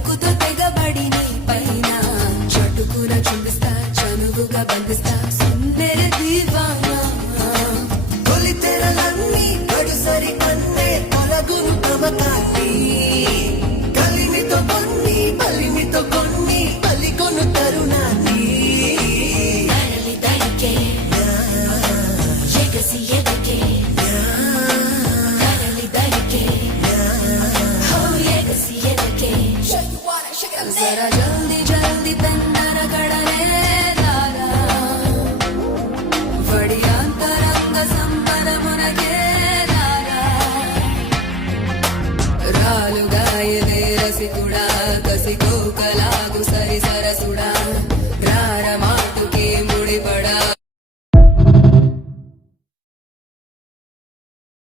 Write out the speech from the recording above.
తడుకుతో తెగబడి నీ పైన చటుకున చుండిస్తా చనువుగా బంధిస్తా సుందర దీవానా తొలి తెరలన్నీ గడుసరి కన్నే తొలగును తమకాన్ని కలిమితో కొన్ని బలిమితో కొన్ని బలికొను తరుణాన్ని తరలి తడికే ఎగసి ఎదకే తరలి తడికే ఎగసి ఎదకే జరా జల్ది జల్ది పెందర కడలే లాలా వడియాంతరంగ సంబరమునకే లాలా రాలుగాయలే రసికుడా కసికోకలాగు సరి సరసుడా